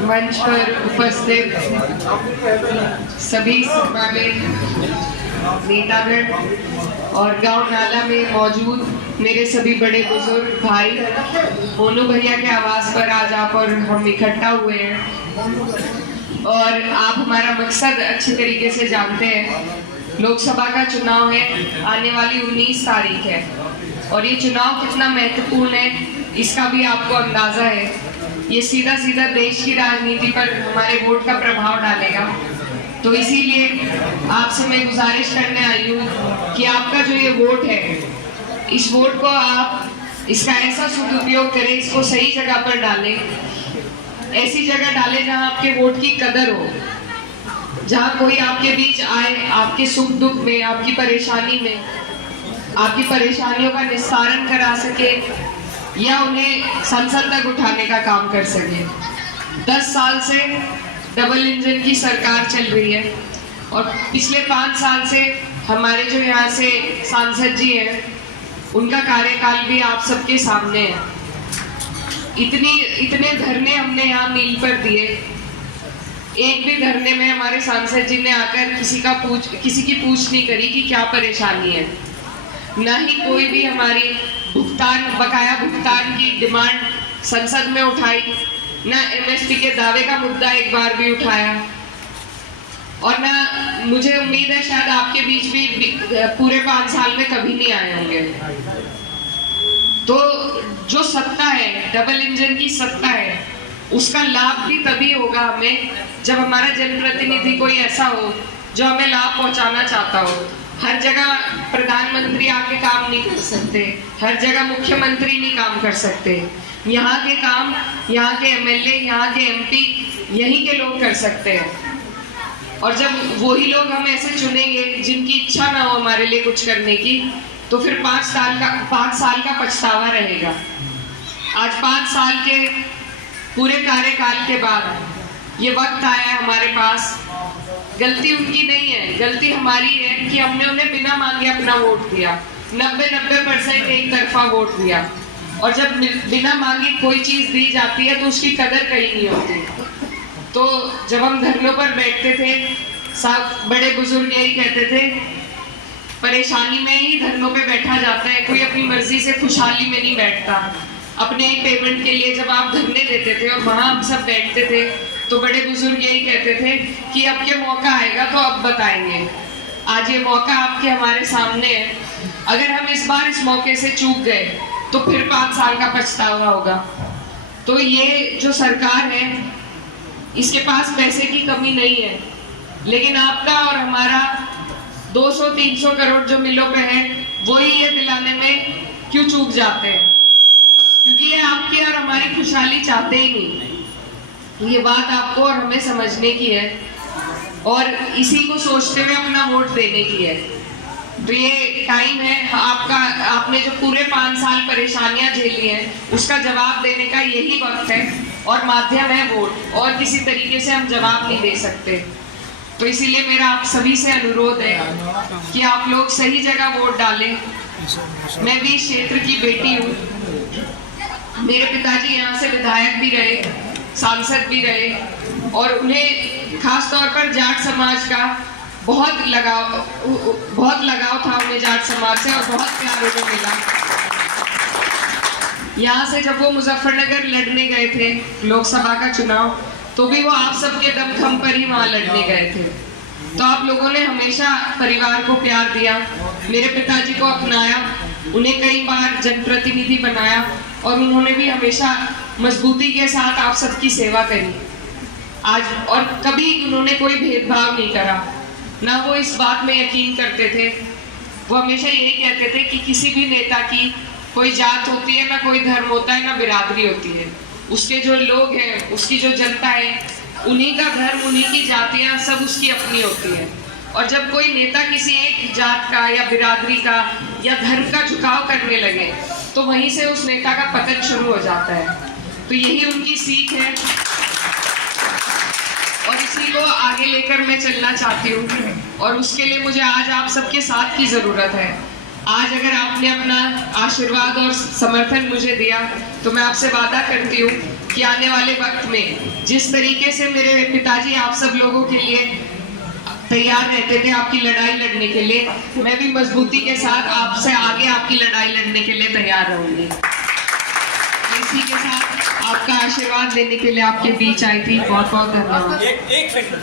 मंच पर उपस्थित सभी सम्मानित नेतागण और गांव नाला में मौजूद मेरे सभी बड़े बुजुर्ग भाई, मोनू भैया के आवास पर आज आप और हम इकट्ठा हुए हैं और आप हमारा मकसद अच्छे तरीके से जानते हैं। लोकसभा का चुनाव है, आने वाली 19 तारीख है और ये चुनाव कितना महत्वपूर्ण है इसका भी आपको अंदाजा है। ये सीधा सीधा देश की राजनीति पर हमारे वोट का प्रभाव डालेगा। तो इसीलिए आपसे मैं गुजारिश करने आई हूँ कि आपका जो ये वोट है, इस वोट को आप इसका ऐसा सदुपयोग करें, इसको सही जगह पर डालें, ऐसी जगह डालें जहाँ आपके वोट की कदर हो, जहाँ कोई आपके बीच आए, आपके सुख दुख में, आपकी परेशानी में, आपकी परेशानियों का निस्तारण करा सके या उन्हें संसद तक उठाने का काम कर सके। 10 साल से डबल इंजन की सरकार चल रही है और पिछले 5 साल से हमारे जो यहाँ से सांसद जी हैं, उनका कार्यकाल भी आप सबके सामने है। इतने धरने हमने यहाँ मील पर दिए, एक भी धरने में हमारे सांसद जी ने आकर किसी की पूछ नहीं करी कि क्या परेशानी है। ना ही कोई भी हमारी बकाया भुगतान की डिमांड संसद में उठाई, ना एमएसपी के दावे का मुद्दा एक बार भी उठाया और ना मुझे उम्मीद है शायद आपके बीच भी पूरे 5 साल में कभी नहीं आए होंगे। तो जो सत्ता है, डबल इंजन की सत्ता है, उसका लाभ भी तभी होगा हमें जब हमारा जनप्रतिनिधि कोई ऐसा हो जो हमें लाभ पहुंचाना चाहता हो। हर जगह प्रधानमंत्री आके काम नहीं कर सकते, हर जगह मुख्यमंत्री नहीं काम कर सकते। यहाँ के काम यहाँ के एमएलए, यहाँ के एमपी, यहीं के लोग कर सकते हैं। और जब वही लोग हम ऐसे चुनेंगे जिनकी इच्छा ना हो हमारे लिए कुछ करने की, तो फिर 5 साल का पछतावा रहेगा। आज 5 साल के पूरे कार्यकाल के बाद ये वक्त आया है हमारे पास। गलती उनकी नहीं है, गलती हमारी है कि हमने उन्हें बिना मांगे अपना वोट दिया। 90% एक तरफा वोट दिया और जब बिना मांगे कोई चीज दी जाती है तो उसकी कदर कहीं नहीं होती। तो जब हम धरनों पर बैठते थे, सब बड़े बुजुर्ग यही कहते थे, परेशानी में ही धरनों पे बैठा जाता है, कोई अपनी मर्जी से खुशहाली में नहीं बैठता। अपने पेमेंट के लिए जब आप धरने देते थे और वहां हम सब बैठते थे तो बड़े बुजुर्ग यही कहते थे कि अब के मौका आएगा तो अब बताएंगे। आज ये मौका आपके हमारे सामने है। अगर हम इस बार इस मौके से चूक गए तो फिर 5 साल का पछतावा होगा। तो ये जो सरकार है, इसके पास पैसे की कमी नहीं है, लेकिन आपका और हमारा 200-300 करोड़ जो मिलों पे है, वही ये दिलाने में क्यों चूक जाते हैं, क्योंकि ये आपकी और हमारी खुशहाली चाहते ही नहीं। ये बात आपको और हमें समझने की है और इसी को सोचते हुए अपना वोट देने की है। तो ये टाइम है आपका, आपने जो पूरे 5 साल परेशानियां झेली हैं उसका जवाब देने का यही वक्त है और माध्यम है वोट, और किसी तरीके से हम जवाब नहीं दे सकते। तो इसीलिए मेरा आप सभी से अनुरोध है कि आप लोग सही जगह वोट डालें। मैं भी इस क्षेत्र की बेटी हूँ, मेरे पिताजी यहाँ से विधायक भी रहे, सांसद भी रहे और उन्हें खास तौर पर जाट समाज का बहुत लगाव था उन्हें जाट समाज से, और बहुत प्यार उन्हें मिला। यहाँ से जब वो मुजफ्फरनगर लड़ने गए थे लोकसभा का चुनाव, तो भी वो आप सबके दमखम पर ही वहां लड़ने गए थे। तो आप लोगों ने हमेशा परिवार को प्यार दिया, मेरे पिताजी को अपनाया, उन्हें कई बार जनप्रतिनिधि बनाया और उन्होंने भी हमेशा मजबूती के साथ आप सबकी सेवा करी। आज और कभी उन्होंने कोई भेदभाव नहीं करा, ना वो इस बात में यकीन करते थे। वो हमेशा यही कहते थे कि किसी भी नेता की कोई जात होती है, ना कोई धर्म होता है, ना बिरादरी होती है। उसके जो लोग हैं, उसकी जो जनता है, उन्हीं का धर्म, उन्हीं की जातियां सब उसकी अपनी होती है। और जब कोई नेता किसी एक जात का या बिरादरी का या धर्म का झुकाव करने लगे तो वहीं से उस नेता का पतन शुरू हो जाता है। तो यही उनकी सीख है और इसी को आगे लेकर मैं चलना चाहती हूँ और उसके लिए मुझे आज आप सबके साथ की जरूरत है। आज अगर आपने अपना आशीर्वाद और समर्थन मुझे दिया तो मैं आपसे वादा करती हूँ कि आने वाले वक्त में जिस तरीके से मेरे पिताजी आप सब लोगों के लिए तैयार रहते थे आपकी लड़ाई लड़ने के लिए, मैं भी मजबूती के साथ आपसे आगे आपकी लड़ाई लड़ने के लिए तैयार रहूंगी। इसी के साथ आपका आशीर्वाद देने के लिए आपके बीच आई थी। बहुत बहुत धन्यवाद। एक सेकंड